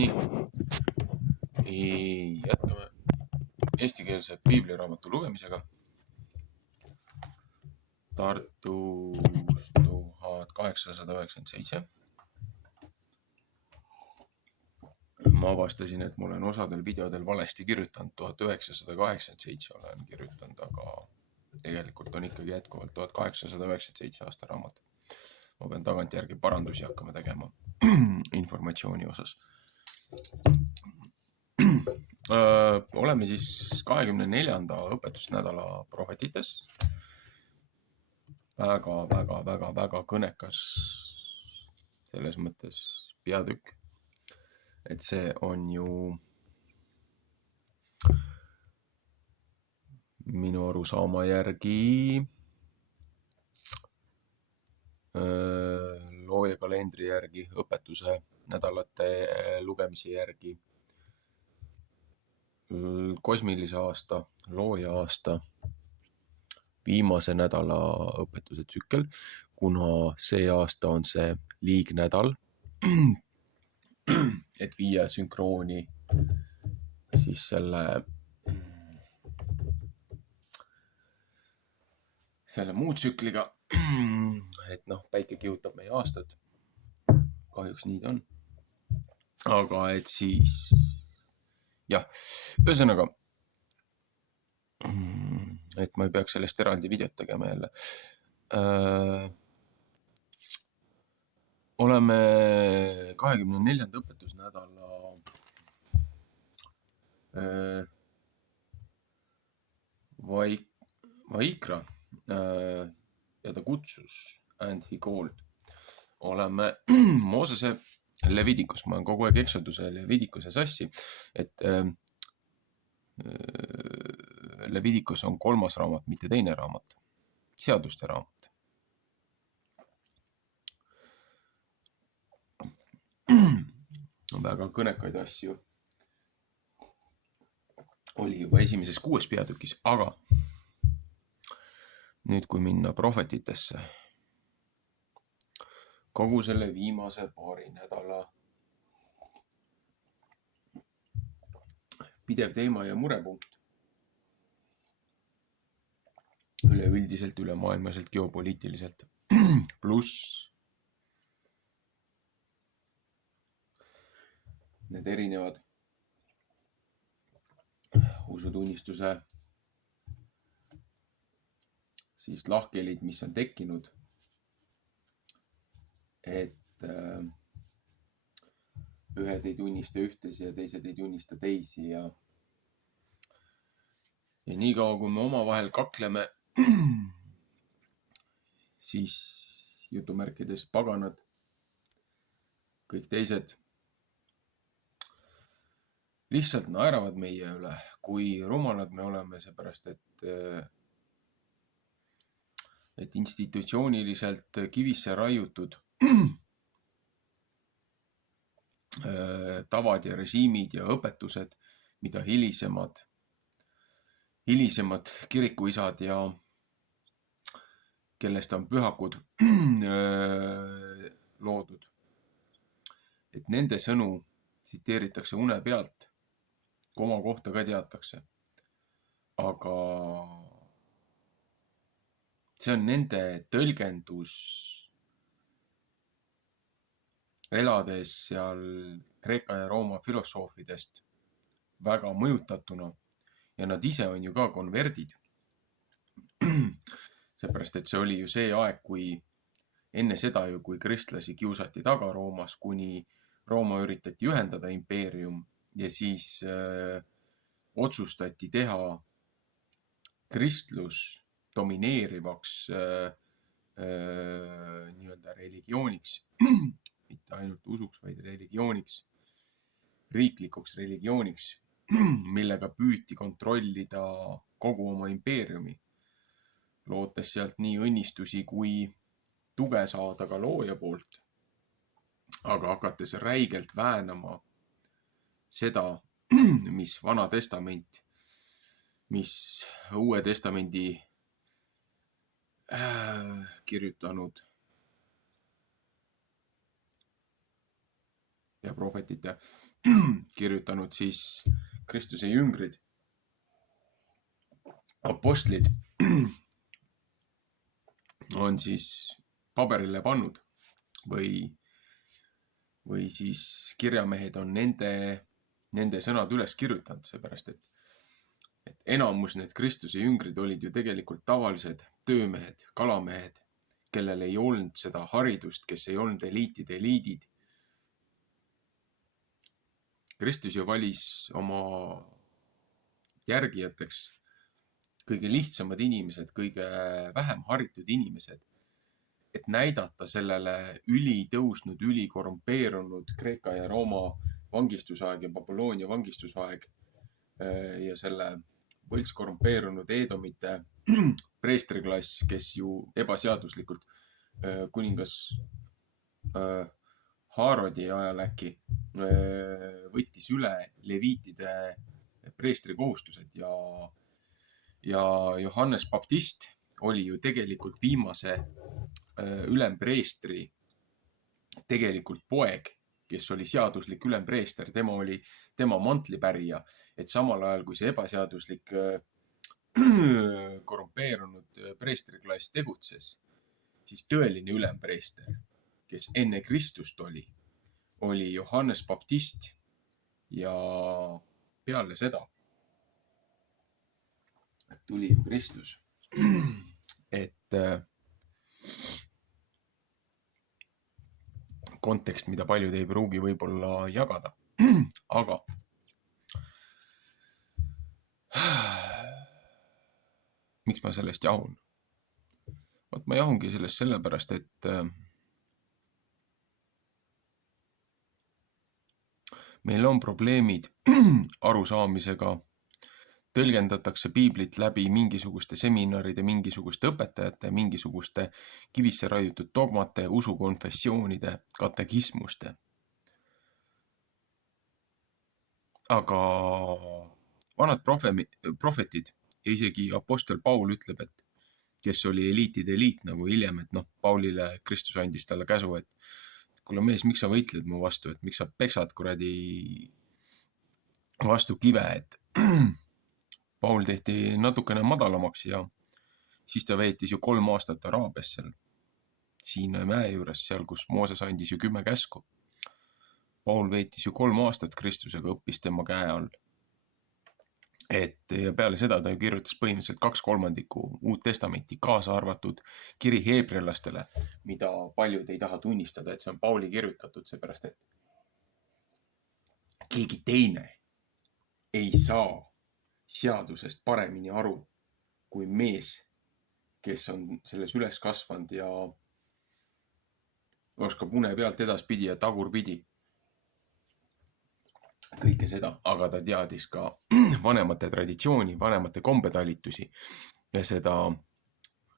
Nii, jätkame eestikeelse piibliraamatu lugemisega. Tartus 1897. Ma avastasin, et ma olen osadel videodel valesti kirjutanud, 1987 olen kirjutanud, aga tegelikult on ikkagi jätkuvalt 1897 aasta raamat. Ma pean tagantjärgi parandusi hakkama tegema informatsiooni osas. Oleme siis 24. õpetusnädala prohvetites. Väga kõnekas selles mõttes peatükk, et see on ju minu arusaama järgi looja kalendri järgi, õpetuse nädalate lugemise järgi kosmilise aasta, looja aasta viimase nädala õpetuse tsükkel, kuna see aasta on see liignädal, et viia sünkrooni siis selle muu tsükliga, et päike kihutab meie aastad, kahjuks nii ta on, aga et siis jah, ühesõnaga, et ma ei peaks sellest eraldi videot tegema jälle. Oleme 24. õpetusnädala Vaikra ja ta kutsus and he called. Oleme Moosese Levidikus, ma olen kogu aeg Exoduse Levidikuse sassi, et Levidikus on 3. raamat, mitte 2. raamat, seaduste raamat. Väga kõnekaid asju oli juba esimeses 6 peatükis, aga nüüd kui minna prohvetitesse, kogu selle viimase paari nädala pidev teema ja murepunkt üleüldiselt, ülemaailmaselt, geopoliitiliselt, pluss need erinevad usutunnistuse siis lahkhelid, mis on tekkinud, et ühed ei tunnista ühtesi ja teised ei tunnista teisi ja niikaua, kui me omavahel kakleme, siis jutumärkides paganad, kõik teised lihtsalt naeravad meie üle, kui rumalad me oleme, seepärast et institutsiooniliselt kivisse raiutud tavad ja režiimid ja õpetused, mida hilisemad kirikuisad ja kellest on pühakud loodud, et nende sõnu tsiteeritakse une pealt, kui oma kohta ka teatakse. Aga see on nende tõlgendus, elades seal Kreeka ja Rooma filosoofidest väga mõjutatuna ja nad ise on ju ka konverdid. Seepärast, et see oli ju see aeg, kui enne seda ju, kui kristlasi kiusati taga Roomas, kuni Rooma üritati ühendada impeerium ja siis otsustati teha kristlus domineerivaks nii-öelda religiooniks, mitte ainult usuks, vaid religiooniks, riiklikuks religiooniks, millega püüti kontrollida kogu oma impeeriumi, lootes sealt nii õnnistusi kui tuge saada ka looja poolt, aga hakates räigelt väänama seda, mis Vana Testament, mis Uue Testamendi kirjutanud ja prohvetite kirjutanud siis Kristuse jüngrid, apostlid on siis paberile pannud või siis kirjamehed on nende sõnad üles kirjutanud, seepärast et enamus need Kristuse jüngrid olid ju tegelikult tavalised töömehed, kalamehed, kellel ei olnud seda haridust, kes ei olnud eliitide eliidid. Kristus ju valis oma järgijateks kõige lihtsamad inimesed, kõige vähem haritud inimesed, et näidata sellele ülitõusnud, ülikorrumpeerunud Kreeka ja Rooma vangistusaeg ja Babyloonia vangistusaeg ja selle võltskorrumpeerunud Eedomite preestriklass, kes ju ebaseaduslikult kuningas Haarodi ajal äkki võttis üle leviitide preestri kohustused ja Johannes Baptist oli ju tegelikult viimase ülempreestri tegelikult poeg, kes oli seaduslik ülempreester, tema oli tema mantlipärija, et samal ajal kui see ebaseaduslik korrumpeerunud preestriklass tegutses, siis tõeline ülempreester, kes enne Kristust oli Johannes Baptist ja peale seda tuli ju Kristus. Et kontekst, mida paljud ei pruugi võib-olla jagada, aga miks ma sellest jahun? Vot ma jahungi sellest sellepärast, et meil on probleemid arusaamisega, tõlgendatakse piiblit läbi mingisuguste seminaride, mingisuguste õpetajate, mingisuguste kivisse raiutud dogmate, usukonfessioonide, katekismuste. Aga vanad prohvetid ja isegi apostel Paul ütleb, et kes oli eliitide eliit nagu hiljem, et Paulile Kristus andis talle käsu, et kuule mees, miks sa võitled mu vastu, et miks sa peksad kuradi vastu kive, et Paul tehti natukene madalamaks ja siis ta veetis ju 3 aastat Araabias seal Siinai mäe juures, seal kus Mooses andis ju 10 käsku. Paul veetis ju 3 aastat Kristusega, õppis tema käe all. Ja peale seda ta ju kirjutas põhimõtteliselt 2/3 Uut Testamenti, kaasa arvatud kiri heebrealastele, mida paljud ei taha tunnistada, et see on Pauli kirjutatud, seepärast et keegi teine ei saa seadusest paremini aru kui mees, kes on selles üles kasvanud ja oskab une pealt edaspidi ja tagurpidi kõike seda, aga ta teadis ka vanemate traditsiooni, vanemate kombetalitusi ja seda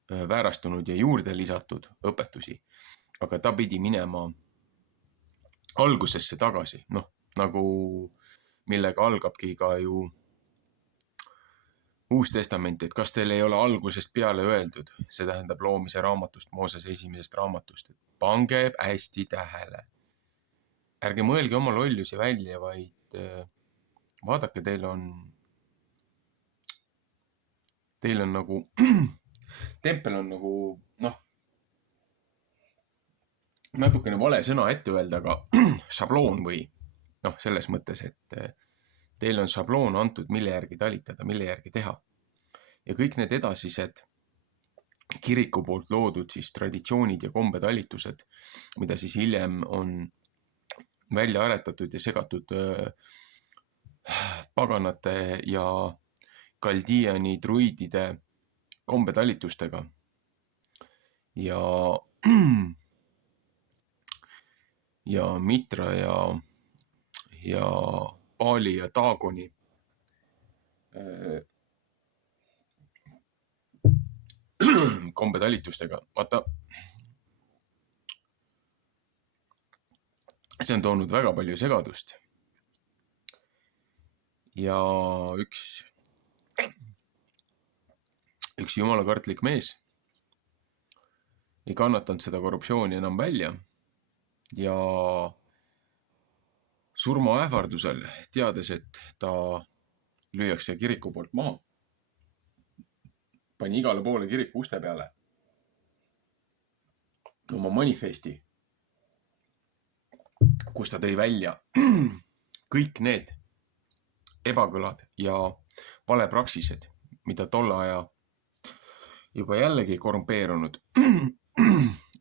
väärastunud ja juurde lisatud õpetusi. Aga ta pidi minema algusesse tagasi, nagu millega algabki ka ju Uus Testament, et kas teil ei ole algusest peale öeldud, see tähendab loomise raamatust, Moosese esimesest raamatust, et pange hästi tähele. Ärge mõelge oma lollusi välja, vaid vaadake, teil on nagu, tempel on nagu, natukene vale sõna ette öelda, aga šabloon või selles mõttes, et teil on šabloon antud, mille järgi talitada, mille järgi teha. Ja kõik need edasised kiriku poolt loodud siis traditsioonid ja kombetalitused, mida siis hiljem on välja aretatud ja segatud paganate ja kaldiani druidide kombetalitustega. Ja Mitra ja Paali ja Daagoni kombetalitustega. Vaata, see on toonud väga palju segadust. Ja üks jumalakartlik mees ei kannatanud seda korruptsiooni enam välja ja surmaähvardusel, teades, et ta lüüakse kiriku poolt maha, pani igale poole kiriku uste peale oma manifesti, kus ta tõi välja kõik need ebakõlad ja valepraksised, mida tolle aja juba jällegi korrumpeerunud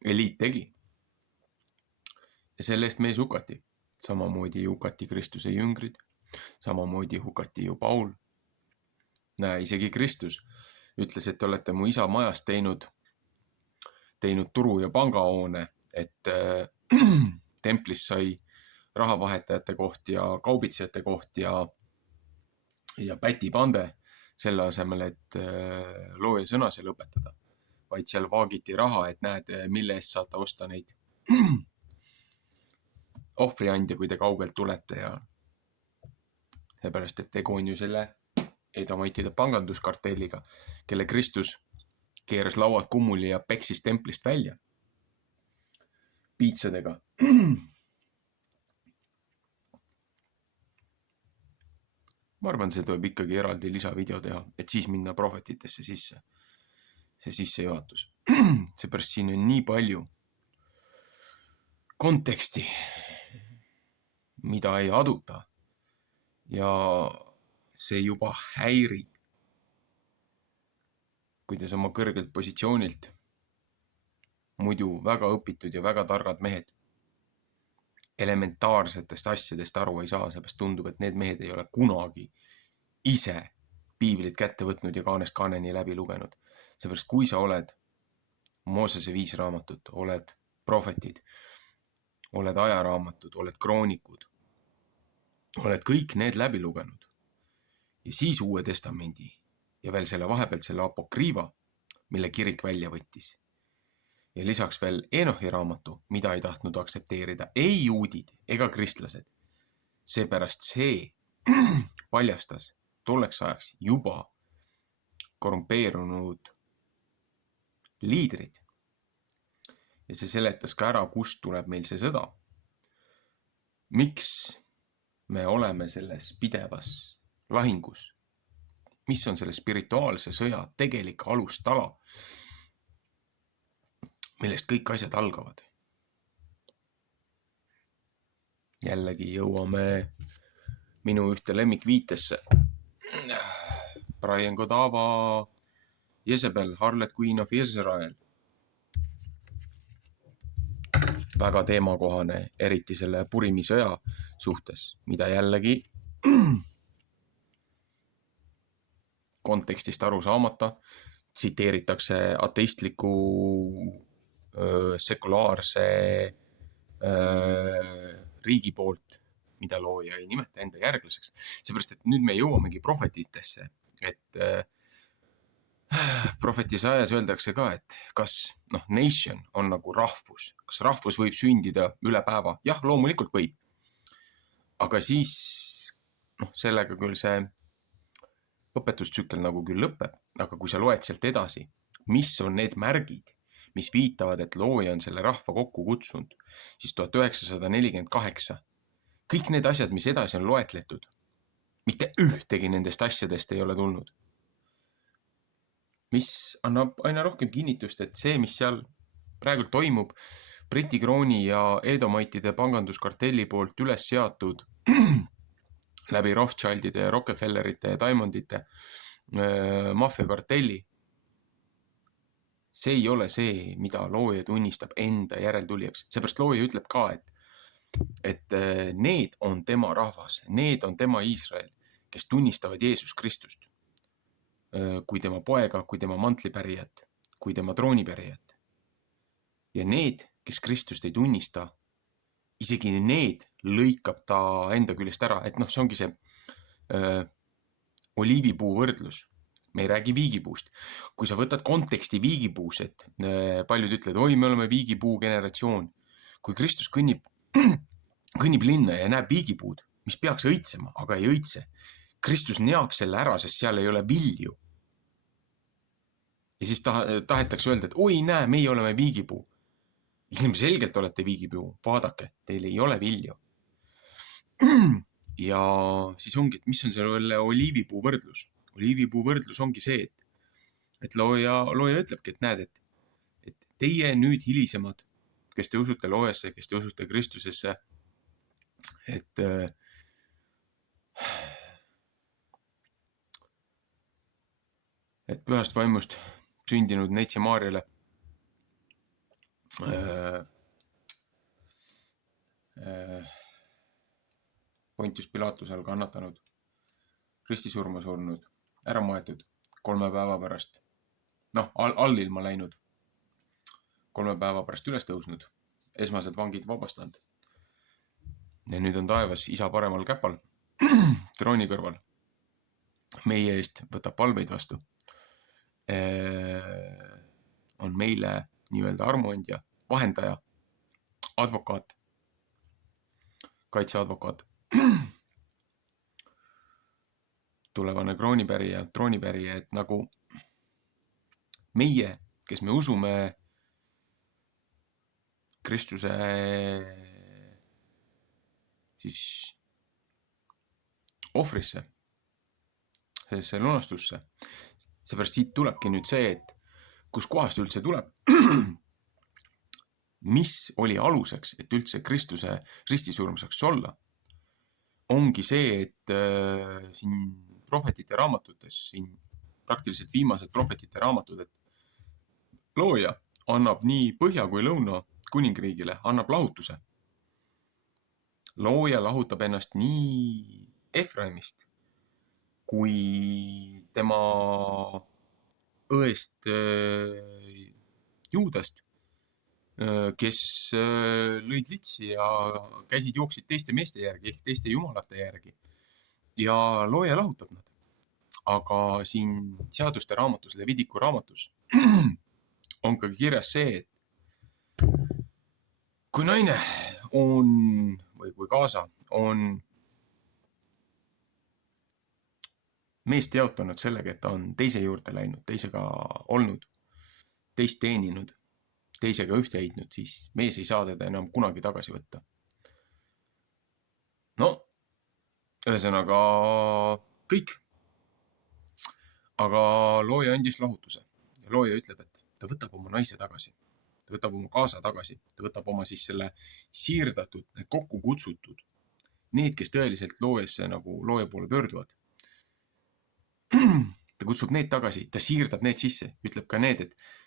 eliit tegi. Ja selle eest mees hukati. Samamoodi hukati Kristuse jüngrid, samamoodi hukati ju Paul. Näe, isegi Kristus ütles, et olete mu isa majast teinud turu ja pangahoone, et templis sai rahavahetajate koht ja kaubitsejate koht ja pätipande selle asemel, et looja sõnase lõpetada, vaid seal vaagiti raha, et näed, mille eest saate osta neid ohvriandja, kui te kaugelt tulete ja seepärast, et tegu on ju selle edomaitide panganduskartelliga, kelle Kristus keeras lauad kummuli ja peksis templist välja piitsadega. Ma arvan, see tuleb ikkagi eraldi lisavideo teha, et siis minna prohvetitesse sisse. See sissejuhatus. Seepärast siin on nii palju konteksti, mida ei aduta. Ja see juba häirib. Kuidas oma kõrgelt positsioonilt muidu väga õpitud ja väga targad mehed elementaarsetest asjadest aru ei saa, seepärast tundub, et need mehed ei ole kunagi ise piiblit kätte võtnud ja kaanest kaaneni läbi lugenud. Seepärast kui sa oled Moosese 5 raamatut, oled prohvetid, oled ajaraamatud, oled kroonikud, oled kõik need läbi lugenud ja siis Uue Testamendi ja veel selle vahepealt selle apokrüüva, mille kirik välja võttis. Ja lisaks veel Enohi raamatu, mida ei tahtnud aktsepteerida ei juudid ega kristlased. Seepärast see paljastas tolleks ajaks juba korrumpeerunud liidrid. Ja see seletas ka ära, kust tuleb meil see sõda. Miks me oleme selles pidevas lahingus? Mis on selle spirituaalse sõja tegelik alustala, millest kõik asjad algavad? Jällegi jõuame minu ühte lemmikviitesse. Brian Godava Jezebel, Harlot Queen of Israel. Väga teemakohane, eriti selle Purimisõja suhtes, mida jällegi kontekstist aru saamata tsiteeritakse ateistliku sekulaarse riigi poolt, mida looja ei nimeta enda järglaseks. Seepärast, et nüüd me jõuamegi prohvetitesse, et prohvetisajas öeldakse ka, et kas nation on nagu rahvus, kas rahvus võib sündida üle päeva? Jah, loomulikult võib. Aga siis sellega küll see õpetustsükkel nagu küll lõpeb, aga kui sa loed sealt edasi, mis on need märgid, mis viitavad, et looja on selle rahva kokku kutsunud, siis 1948. Kõik need asjad, mis edasi on loetletud, mitte ühtegi nendest asjadest ei ole tulnud. Mis annab aina rohkem kinnitust, et see, mis seal praegu toimub, Briti krooni ja edomaitide panganduskartelli poolt üles seatud läbi Rothschildide, Rockefellerite ja Diamondite maffiakartelli. See ei ole see, mida looja tunnistab enda järeltulijaks. Seepärast looja ütleb ka, et need on tema rahvas, need on tema Iisrael, kes tunnistavad Jeesus Kristust kui tema poega, kui tema mantlipärijat, kui tema troonipärijat. Ja need, kes Kristust ei tunnista, isegi need lõikab ta enda küljest ära, et see ongi see oliivipuu võrdlus. Me ei räägi viigipuust. Kui sa võtad konteksti viigipuus, et paljud ütlevad, oi, me oleme viigipuu generatsioon. Kui Kristus kõnnib linna ja näeb viigipuud, mis peaks õitsema, aga ei õitse. Kristus neab selle ära, sest seal ei ole vilju. Ja siis tahetakse öelda, et oi, näe, meie oleme viigipuu. Selgelt olete viigipuu, vaadake, teil ei ole vilju. Ja siis ongi, et mis on selle oliivipuu võrdlus. Oliivipuu võrdlus ongi see, et looja ütlebki, et näed, et teie nüüd hilisemad, kes te usute loojasse, kes te usute Kristusesse, et pühast vaimust sündinud Neitsi Maarjale Pontius Pilatusel kannatanud, ristisurma surnud, ära maetud 3 päeva pärast, allilma läinud, 3 päeva pärast üles tõusnud, esmased vangid vabastanud. Ja nüüd on taevas isa paremal käpal, trooni kõrval. Meie eest võtab palveid vastu. On meile nii-öelda armuandja, vahendaja, advokaat, kaitseadvokaat, tulevane troonipärija, et nagu meie, kes me usume Kristuse siis ohvrisse, sellesse lunastusse. Seepärast siit tulebki nüüd see, et kus kohast üldse tuleb, mis oli aluseks, et üldse Kristuse ristisurm saaks olla, ongi see, et siin prohvetite raamatutes, siin praktiliselt viimased prohvetite raamatud, et looja annab nii Põhja kui Lõuna kuningriigile, annab lahutuse. Looja lahutab ennast nii Efraimist kui tema õest Juudast, kes lõid litsi ja jooksid teiste meeste järgi ehk teiste jumalate järgi. Ja looja lahutab nad. Aga siin seaduste raamatus, Levidiku raamatus on ka kirjas see, et kui naine on või kui kaasa on meest jaotanud sellega, et ta on teise juurde läinud, teisega olnud, teist teeninud, teisega ühte heitnud, siis mees ei saa teda enam kunagi tagasi võtta. No, ühesõnaga kõik. Aga looja andis lahutuse. Looja ütleb, et ta võtab oma naise tagasi. Ta võtab oma kaasa tagasi. Ta võtab oma siis selle siirdatud, kokku kutsutud. Need, kes tõeliselt loojasse nagu looja poole pöörduvad. Ta kutsub need tagasi, ta siirdab need sisse, ütleb ka need,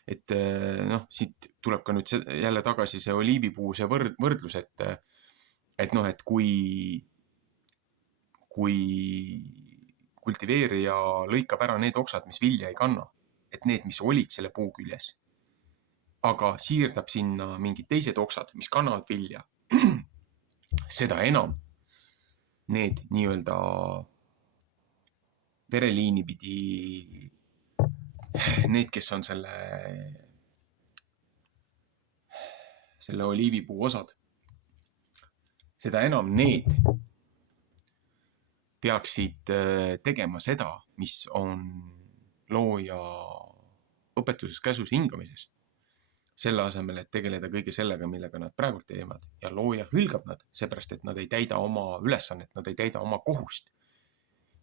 et siit tuleb ka nüüd jälle tagasi see oliivipuu, see võrdlus, et kui kultiveerija lõikab ära need oksad, mis vilja ei kanna, et need, mis olid selle puu küljes, aga siirdab sinna mingid teised oksad, mis kannavad vilja, seda enam need nii-öelda vereliini pidi, need, kes on selle oliivipuu osad, seda enam need peaksid tegema seda, mis on looja õpetuses, käsus, hingamises. Selle asemel, et tegeleda kõige sellega, millega nad praegult teevad. Ja looja hülgab nad, seepärast, et nad ei täida oma ülesannet, nad ei täida oma kohust.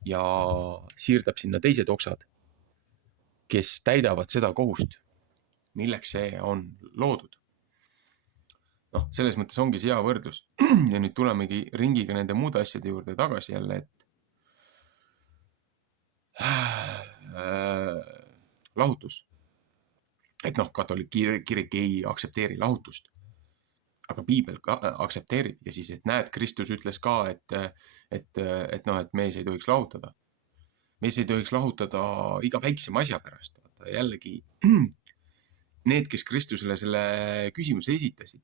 Ja siirdab sinna teised oksad, kes täidavad seda kohust, milleks see on loodud. Selles mõttes ongi see hea võrdlus. Ja nüüd tulemegi ringiga nende muude asjade juurde tagasi jälle, et lahutus. Et katoliik kirik ei aktsepteeri lahutust. Aga piibel aktsepteerib ja siis, et näed, Kristus ütles ka, et mees ei tohiks lahutada. Mees ei tohiks lahutada iga väiksema asja pärast. Jällegi, need, kes Kristusele selle küsimuse esitasid,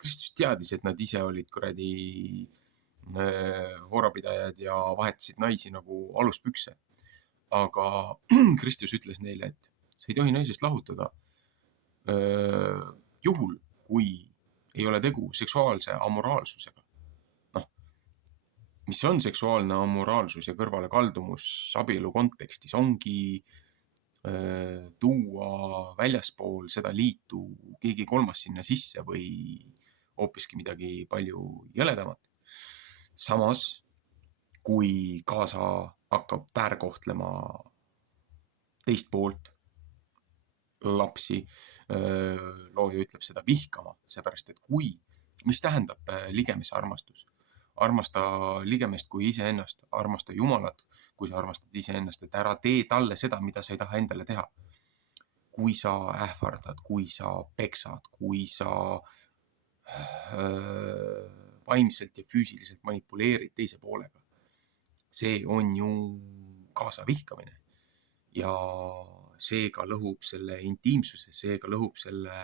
Kristus teadis, et nad ise olid hoorapidajad ja vahetasid naisi nagu aluspükse. Aga Kristus ütles neile, et sa ei tohi naisest lahutada juhul, kui ei ole tegu seksuaalse amoraalsusega. Mis on seksuaalne amoraalsus ja kõrvalekaldumus abielu kontekstis, ongi tuua väljaspool seda liitu keegi kolmas sinna sisse või hoopiski midagi palju jõledamat. Samas, kui kaasa hakkab väärkohtlema teist poolt lapsi, looja ütleb seda vihkama, seepärast et mis tähendab ligemese armastus? Armasta ligemest kui iseennast, armasta Jumalat, kui sa armastad iseennast, et ära tee talle seda, mida sa ei taha endale teha. Kui sa ähvardad, kui sa peksad, kui sa vaimselt ja füüsiliselt manipuleerid teise poolega, see on ju kaasavihkamine. Ja seega lõhub selle intiimsuse, seega lõhub selle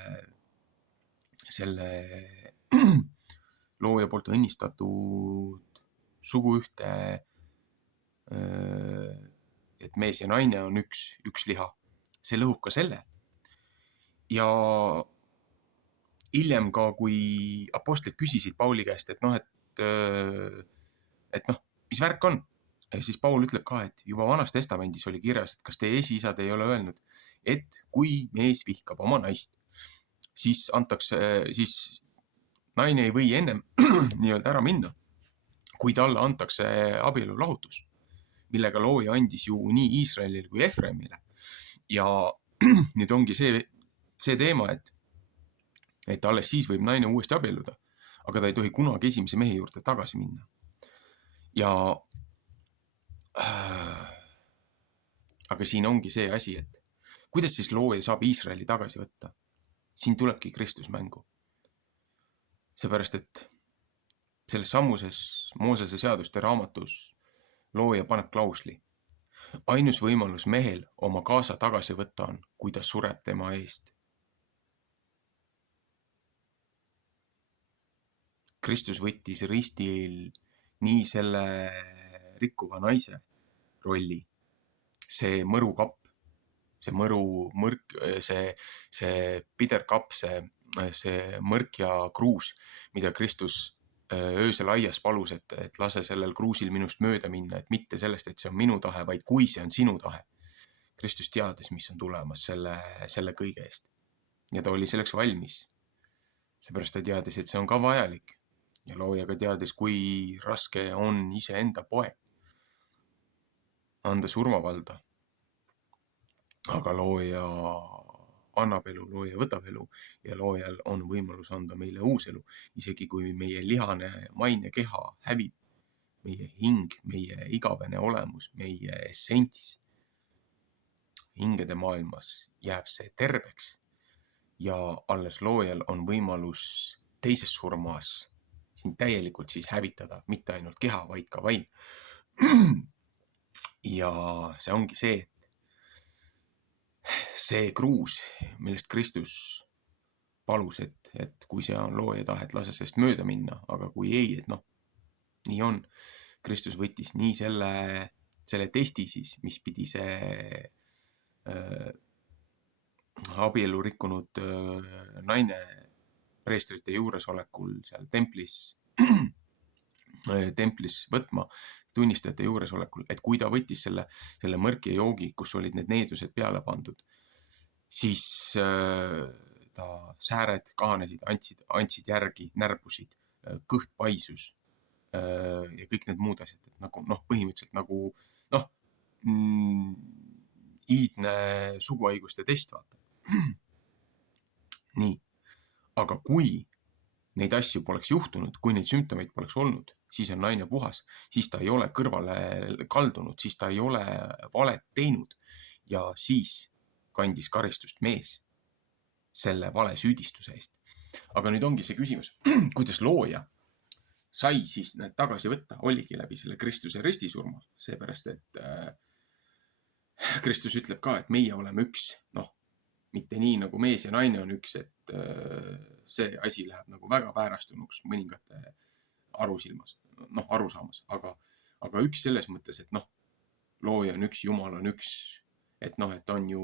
looja poolt õnnistatud suguühte, et mees ja naine on üks liha. See lõhub ka selle. Ja hiljem ka, kui apostlid küsisid Pauli käest, et mis värk on? Ja siis Paul ütleb ka, et juba Vanas Testamendis oli kirjas, et kas teie esiisad ei ole öelnud, et kui mees vihkab oma naist, siis naine ei või ennem nii-öelda ära minna, kui talle antakse abielulahutus, millega looja andis ju nii Iisraelile kui Efraimile. Ja nüüd ongi see teema, et alles siis võib naine uuesti abielluda, aga ta ei tohi kunagi esimese mehe juurde tagasi minna. Ja aga siin ongi see asi, et kuidas siis looja saab Iisraeli tagasi võtta? Siin tulebki Kristus mängu. Seepärast, et selles sammuses Moosese seaduste raamatus looja paneb klausli. Ainus võimalus mehel oma kaasa tagasi võtta on, kui ta sureb tema eest. Kristus võttis ristil nii selle rikkuva naise rolli, see mõrukapp, see mõrk, see piderkapp, see mõrk ja kruus, mida Kristus öösel aias palus, et lase sellel kruusil minust mööda minna, et mitte sellest, et see on minu tahe, vaid kui see on sinu tahe. Kristus teadis, mis on tulemas selle kõige eest. Ja ta oli selleks valmis. Seepärast ta teadis, et see on ka vajalik. Ja looja ka teadis, kui raske on iseenda poeg anda surmavalda. Aga looja annab elu, looja võtab elu ja loojal on võimalus anda meile uus elu. Isegi kui meie lihane maine keha hävib, meie hing, meie igavene olemus, meie essents hingede maailmas jääb see terveks ja alles loojal on võimalus teises surmas siin täielikult siis hävitada, mitte ainult keha, vaid ka vaim. Ja see ongi see, et see kruus, millest Kristus palus, et kui see on looja tahe, et lase sellest mööda minna, aga kui ei, et nii on. Kristus võttis nii selle testi siis, mis pidi see abielu rikkunud naine preestrite juuresolekul seal templis võtma, tunnistajate juuresolekul, et kui ta võttis selle mõrki ja joogi, kus olid need needused peale pandud, siis ta sääred kahanesid, andsid järgi, närbusid, kõht paisus ja kõik need muud asjad, et põhimõtteliselt iidne suguhaiguste test, vaata. Nii, aga kui neid asju poleks juhtunud, kui neid sümptomeid poleks olnud, siis on naine puhas, siis ta ei ole kõrvale kaldunud, siis ta ei ole valet teinud ja siis kandis karistust mees selle vale süüdistuse eest. Aga nüüd ongi see küsimus, kuidas looja sai siis need tagasi võtta, oligi läbi selle Kristuse ristisurma, seepärast, et Kristus ütleb ka, et meie oleme üks, mitte nii nagu mees ja naine on üks, et see asi läheb nagu väga väärastunuks mõningate arusaamas, aga üks selles mõttes, et looja on üks, Jumal on üks, et on ju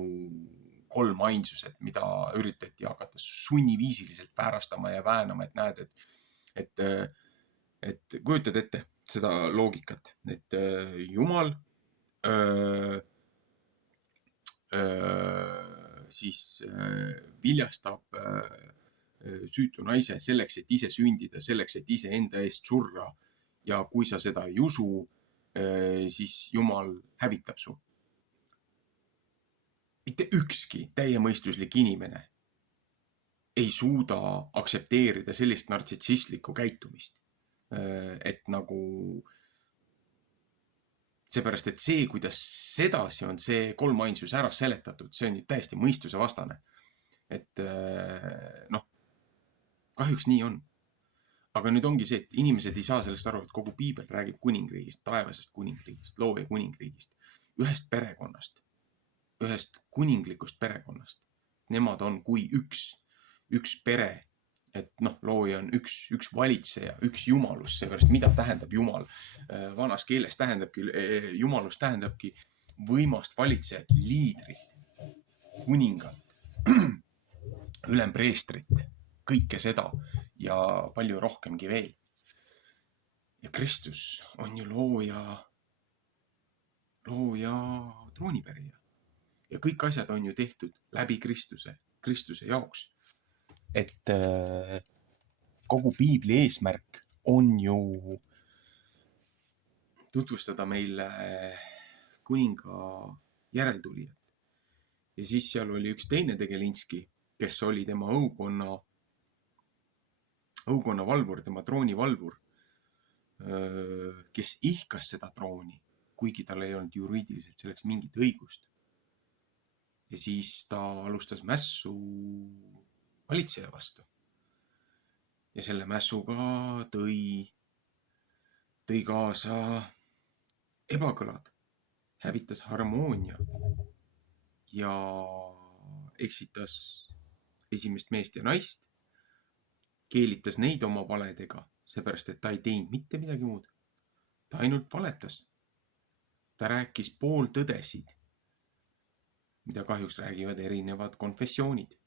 3 ainsused, mida üritati hakata sunniviisiliselt väärastama ja väänama, et näed, et kujutad ette seda loogikat, et Jumal siis viljastab süütu naise selleks, et ise sündida, selleks, et ise enda eest surra ja kui sa seda ei usu, siis Jumal hävitab su. Mitte ükski täiemõistuslik inimene ei suuda aktsepteerida sellist nartsissistlikku käitumist. Et nagu seepärast, et see, kuidas sedasi on see kolmainsus ära seletatud, see on täiesti mõistuse vastane. Et kahjuks nii on. Aga nüüd ongi see, et inimesed ei saa sellest aru, et kogu piibel räägib kuningriigist, taevasest kuningriigist, looja kuningriigist, ühest perekonnast, ühest kuninglikust perekonnast. Nemad on kui üks pere, et looja on üks valitseja, üks jumalus, seepärast mida tähendab jumal. Vanas keeles tähendabki, jumalus tähendabki võimast valitsejat, liidrit, kuningat, ülempreestrit, kõike seda ja palju rohkemgi veel. Ja Kristus on ju looja troonipärija. Ja kõik asjad on ju tehtud läbi Kristuse jaoks. Et kogu piibli eesmärk on ju tutvustada meile kuninga järeltulijat. Ja siis seal oli üks teine tegelinski, kes oli tema õukonna valvur, tema trooni valvur, kes ihkas seda trooni, kuigi tal ei olnud juriidiliselt selleks mingit õigust. Ja siis ta alustas mässu valitseja vastu. Ja selle mässuga tõi kaasa ebakõlad, hävitas harmoonia ja eksitas esimest meest ja naist, keelitas neid oma valedega, seepärast, et ta ei teinud mitte midagi muud. Ta ainult valetas. Ta rääkis pooltõdesid, mida kahjuks räägivad erinevad konfessioonid.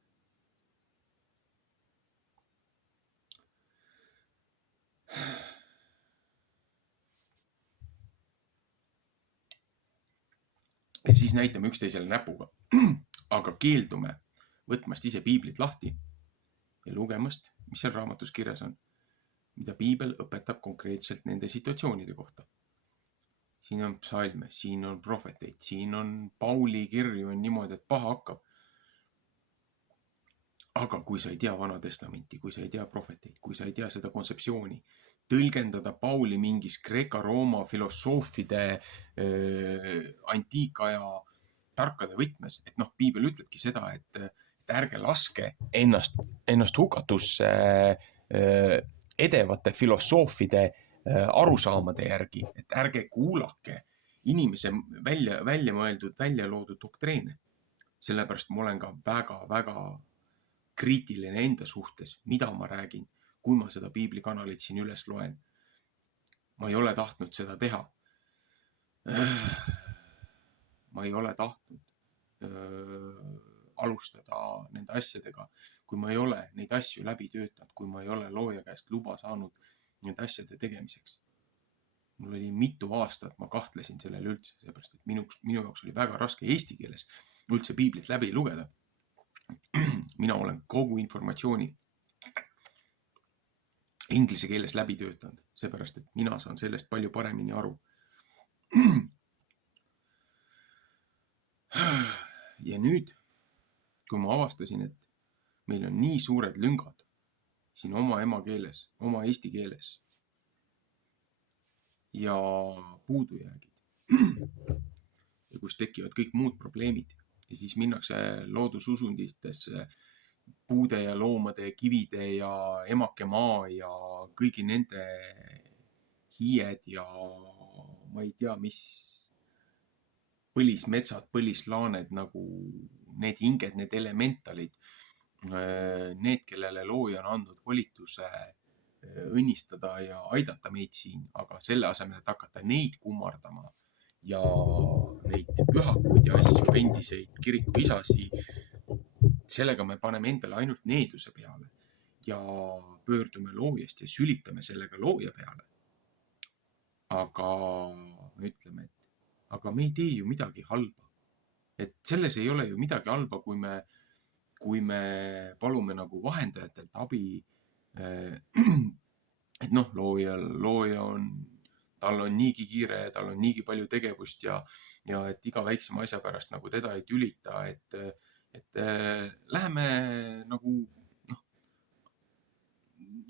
Ja siis näitame üksteisele näpuga, aga keeldume võtmast ise piiblit lahti ja lugemast, mis seal raamatus kirjas on, mida piibel õpetab konkreetselt nende situatsioonide kohta. Siin on psalme, siin on prohveteid, siin on Pauli kirju on niimoodi, et paha hakkab. Aga kui sa ei tea Vana Testamenti, kui sa ei tea prohveteid, kui sa ei tea seda kontseptsiooni, tõlgendada Pauli mingis Kreeka-Rooma filosoofide antiikaja tarkade võtmes, et piibel ütlebki seda, et ärge laske ennast hukatusse edevate filosoofide arusaamade järgi, et ärge kuulake inimese välja mõeldud, välja loodud doktreene. Sellepärast ma olen ka väga kriitiline enda suhtes, mida ma räägin, kui ma seda piiblikanalit siin üles loen. Ma ei ole tahtnud seda teha. Ma ei ole tahtnud alustada nende asjadega, kui ma ei ole neid asju läbi töötanud, kui ma ei ole looja käest luba saanud nende asjade tegemiseks. Mul oli mitu aastat, ma kahtlesin sellele üldse, seepärast, et minu jaoks oli väga raske eesti keeles üldse piiblit läbi lugeda. Mina olen kogu informatsiooni inglise keeles läbi töötanud, seepärast, et mina saan sellest palju paremini aru. Ja nüüd, kui ma avastasin, et meil on nii suured lüngad siin oma emakeeles, oma eesti keeles ja puudujäägid ja kus tekivad kõik muud probleemid ja siis minnakse loodususunditesse puude ja loomade, kivide ja emake maa ja kõigi nende hiied ja ma ei tea, mis põlismetsad, põlislaaned, nagu need hinged, need elementalid, need, kellele looja on andnud volituse õnnistada ja aidata meid siin, aga selle asemel, et hakata neid kummardama ja neid pühakuid ja asju, endiseid kirikuisasi, sellega me paneme endale ainult needuse peale ja pöördume loojast ja sülitame sellega looja peale. Aga me ütleme, et aga me ei tee ju midagi halba. Et selles ei ole ju midagi halba, kui me palume nagu vahendajatelt abi et noh, looja on, tal on niigi kiire, tal on niigi palju tegevust ja et iga väiksema asja pärast nagu teda ei tülita, et läheme nagu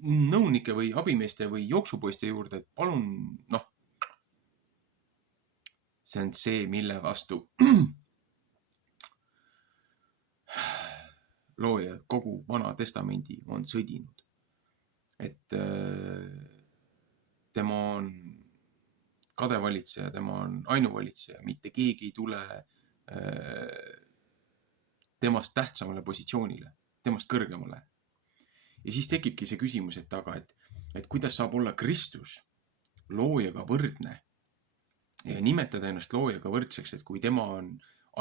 nõunike või abimeeste või jooksupoiste juurde, et palun, noh, see on see, mille vastu looja kogu Vana Testamendi on sõdinud. Et tema on kadevalitseja, tema on ainuvalitseja, mitte keegi ei tule temast tähtsamale positsioonile, temast kõrgemale. Ja siis tekibki see küsimus, et kuidas saab olla Kristus loojaga võrdne ja nimetada ennast loojaga võrdseks, et kui tema on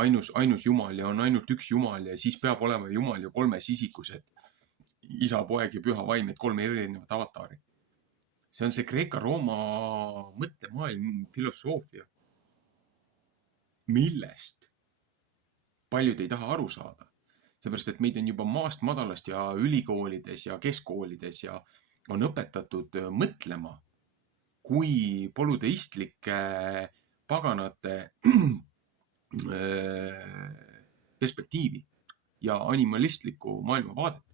ainus Jumal ja on ainult üks Jumal ja siis peab olema Jumal ju kolmes isikus, et isa, poeg ja püha vaim, et kolme erinevat avataari. See on see Kreeka-Rooma mõttemaailm, filosoofia, millest paljud ei taha aru saada. Seepärast, et meid on juba maast madalast ja ülikoolides ja keskkoolides ja on õpetatud mõtlema kui polüteistlike paganate perspektiivi ja animalistlikku maailmavaadet.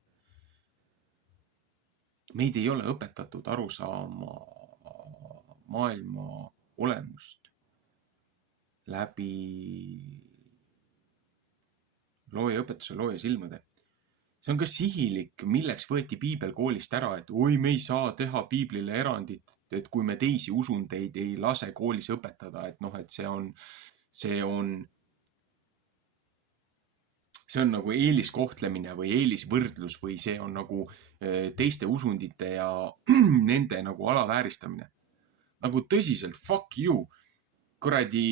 Meid ei ole õpetatud aru saama maailma olemust läbi looja õpetuse, looja silmade. See on ka sihilik, milleks võeti piibel koolist ära, et oi, me ei saa teha piiblile erandit, et kui me teisi usundeid ei lase koolis õpetada, et noh, et see on nagu eeliskohtlemine või eelisvõrdlus või see on nagu teiste usundite ja nende nagu alavääristamine. Nagu tõsiselt, fuck you, kuradi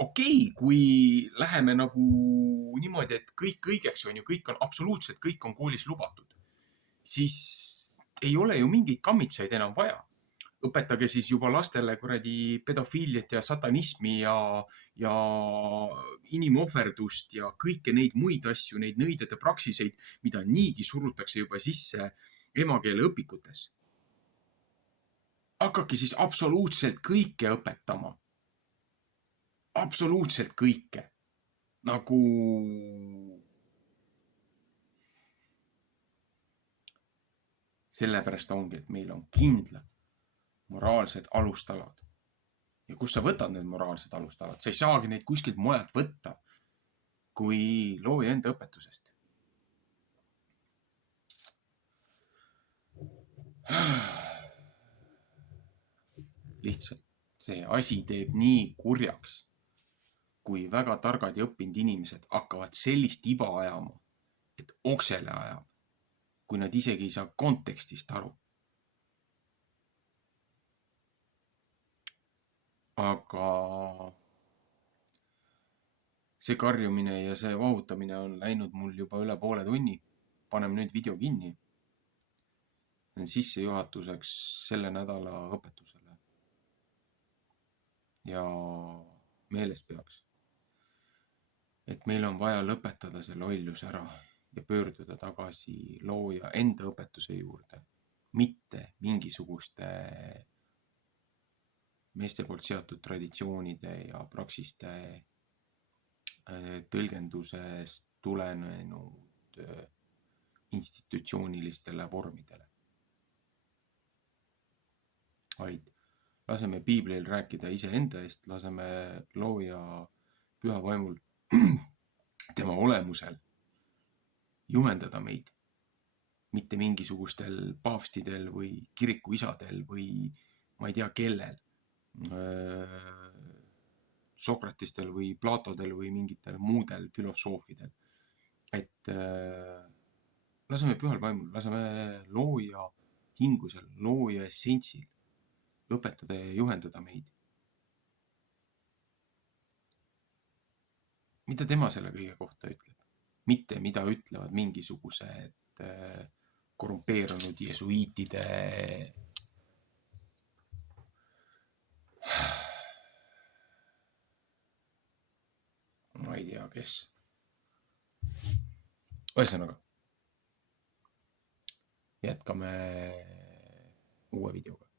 okei, kui läheme nagu niimoodi, et kõik kõigeks on ju, kõik on absoluutselt, kõik on koolis lubatud, siis ei ole ju mingeid kammitsaid enam vaja. Õpetage siis juba lastele kuradi pedofiiliat ja satanismi ja inimohverdust ja kõike neid muid asju, neid nõideid ja praksiseid, mida niigi surutakse juba sisse emakeele õpikutes. Hakake siis absoluutselt kõike õpetama. Absoluutselt kõike. Nagu sellepärast ongi, et meil on kindlad moraalsed alustalad. Ja kus sa võtad need moraalsed alustalad? Sa ei saagi neid kuskilt mujalt võtta kui looja enda õpetusest. Lihtsalt see asi teeb nii kurjaks, kui väga targad ja õppinud inimesed hakkavad sellist iba ajama, et oksele ajab, kui nad isegi ei saa kontekstist aru. Aga see karjumine ja see vahutamine on läinud mul juba üle poole tunni. Paneme nüüd video kinni. See on sissejuhatuseks selle nädala õpetusele. Ja meeles peaks, et meil on vaja lõpetada see lollus ära ja pöörduda tagasi looja enda õpetuse juurde, mitte mingisuguste meeste poolt seatud traditsioonide ja praksiste tõlgendusest tulenenud institutsioonilistele vormidele. Vaid laseme piiblil rääkida iseenda eest, laseme looja püha vaimul tema olemusel juhendada meid, mitte mingisugustel paavstidel või kirikuisadel või ma ei tea kellel, Sokratistel või Platodel või mingitel muudel filosoofidel. Et laseme pühal vaimul, laseme looja hingusel, looja essentsil õpetada ja juhendada meid. Mida tema selle kõige kohta ütleb? Mitte mida ütlevad mingisugused korrumpeerunud jesuiitide ma ei tea, kes. Ühesõnaga, jätkame uue videoga.